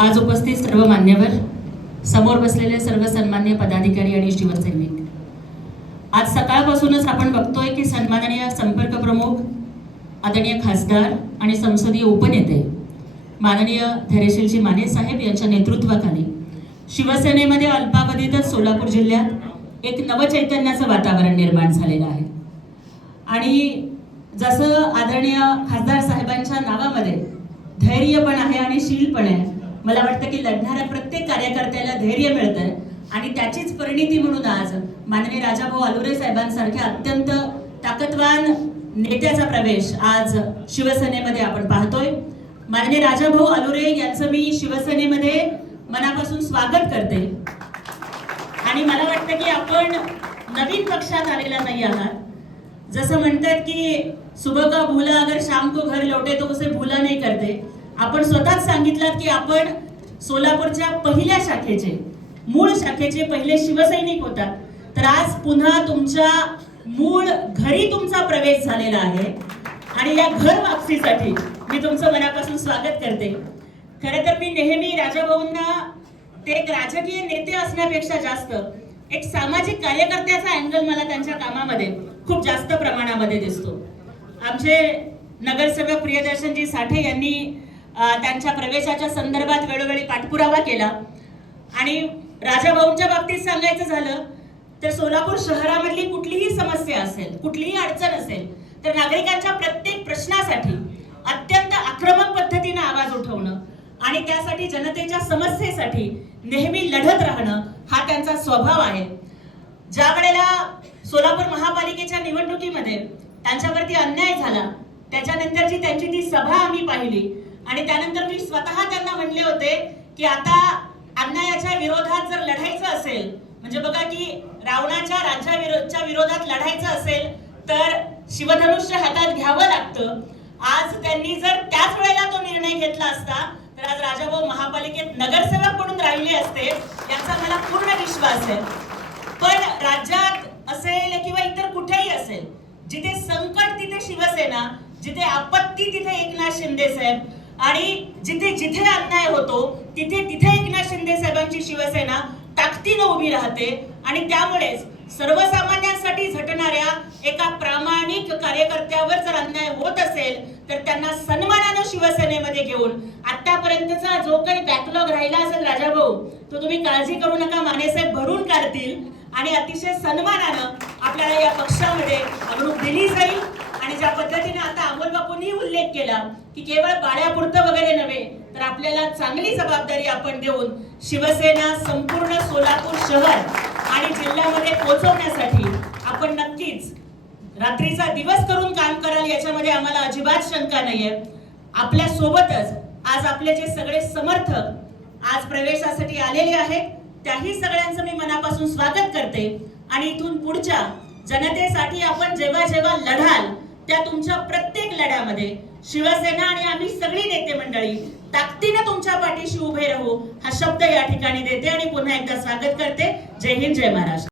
आज उपस्थित सर्व मान्यवर, समोर बसलेले सर्व सन्मान्य पदाधिकारी आणि शिवसैनिक, आज सकाळपासूनच आपण बघतोय की सन्माननीय संपर्क प्रमुख आदरणीय खासदार आणि संसदीय उपनेते माननीय धैर्यशीलजी माने साहेब यांच्या नेतृत्वाखाली शिवसेनेमध्ये अल्पावधीतच सोलापूर जिल्ह्यात एक नवचैतन्याचं वातावरण निर्माण झालेलं आहे। आणि जसं आदरणीय खासदार साहेबांच्या नावामध्ये धैर्य पण आहे आणि शील पण आहे, मला वाटतं की लढणाऱ्या प्रत्येक कार्यकर्त्याला धैर्य मिळतंय आणि त्याचीच परिणिती म्हणून आज माननीय राजाभाऊ आलुरे साहेबांसारख्या अत्यंत ताकदवान नेत्याचा प्रवेश आज शिवसेनेमध्ये आपण पाहतोय। माननीय राजाभाऊ आलुरे यांचं मी शिवसेनेमध्ये मनापासून स्वागत करते आणि मला वाटतं की आपण नवीन पक्षात आलेला नाही आहात। जसं म्हणतात की सुबह का भूला अगर शाम को घर लौटे तो उसे भूला नहीं करते, आपण स्वतःच सांगितलं की आपण सोलापूरच्या पहिल्या शाखेचे मूळ शाखेचे पहिले शिवसैनिक होतात। तर आज पुन्हा तुमच्या मूळ घरी तुमचा प्रवेश झालेला आहे आणि या घर वापसीसाठी मी तुमचं मनापासून स्वागत करते। खरं तर मी नेहमी राजाभाऊंना ते एक राजकीय नेते असण्यापेक्षा जास्त एक सामाजिक कार्यकर्त्याचा अँगल मला त्यांच्या कामामध्ये खूप जास्त प्रमाणामध्ये दिसतो। आमचे नगरसेवक प्रियदर्शनजी साठे यांनी त्यांच्या प्रवेशाच्या संदर्भात वेळोवेळी पाठपुरावा केला आणि राजाभाऊंच्या बाबतीत सांगायचं झालं तर सोलापूर शहरामधली कुठलीही समस्या असेल, कुठलीही अडचण असेल तर नागरिकांच्या प्रत्येक प्रश्नासाठी अत्यंत आक्रमक पद्धतीने आवाज उठवणं आणि त्यासाठी जनतेच्या समस्येसाठी नेहमी लढत राहणं हा त्यांचा स्वभाव आहे। ज्या वेळेला सोलापूर महापालिकेच्या निवडणुकीमध्ये त्यांच्यावरती अन्याय झाला त्याच्यानंतरची त्यांची ती सभा आम्ही पाहिली आणि त्यानंतर मी स्वतः त्यांना म्हणले होते की आता अन्यायाच्या विरोधात जर लढायचं असेल, म्हणजे बघा की रावणाच्या राज्याच्या विरोधात लढायचं असेल तर शिवधनुष्य हातात घ्यावं लागतं। आज त्यांनी जर त्याच वेळेला तो निर्णय घेतला असता तर आज राजाभाऊ महापालिकेत नगरसेवक म्हणून राहिले असते याचा मला पूर्ण विश्वास आहे। पण राज्यात असेल किंवा इतर कुठेही असेल, जिथे संकट तिथे शिवसेना, जिथे आपत्ती तिथे एकनाथ शिंदे साहेब आणि जिथे जिथे अन्याय होतो तिथे तिथे एकनाथ शिंदे साहेबांची शिवसेना ताकदीने उभी राहते आणि त्यामुळेच सर्वसामान्यांसाठी झटणाऱ्या एका प्रामाणिक कार्यकर्त्यावर जर अन्याय होत असेल तर त्यांना सन्मानाने शिवसेनेमध्ये घेऊन आतापर्यंतचा जो काही बॅकलॉग राहिला असेल राजाभाऊ तो तुम्ही काळजी करू नका, मानेसाहेब भरून काढतील आणि अतिशय सन्मानाने आपल्याला या पक्षामध्ये अग्रूप दिली जाईल। आणि ज्या पद्धतीने आता अमोल बापूंनी उल्लेख केला की केवळ बाळ्यापुरतं वगैरे नव्हे तर आपल्याला चांगली जबाबदारी आपण देऊन शिवसेना संपूर्ण सोलापूर शहर आणि जिल्ह्यामध्ये पोहोचवण्यासाठी आपण नक्कीच रात्रीचा दिवस करून काम कराल याच्यामध्ये आम्हाला अजिबात शंका नाहीये। आपल्या सोबतच आज आपले जे सगळे समर्थक आज प्रवेशासाठी आलेले आहेत त्याही सगळ्यांचं मी मनापासून स्वागत करते आणि इथून पुढच्या जनतेसाठी आपण जेव्हा जेव्हा लढाल त्या तुमच्या प्रत्येक लढ्यामध्ये शिवसेना आणि आम्ही सगळी नेते मंडळी ताकदीने तुमच्या पाठीशी उभे राहू हा शब्द या ठिकाणी देते आणि पुन्हा एकदा स्वागत करते। जय हिंद, जय महाराष्ट्र।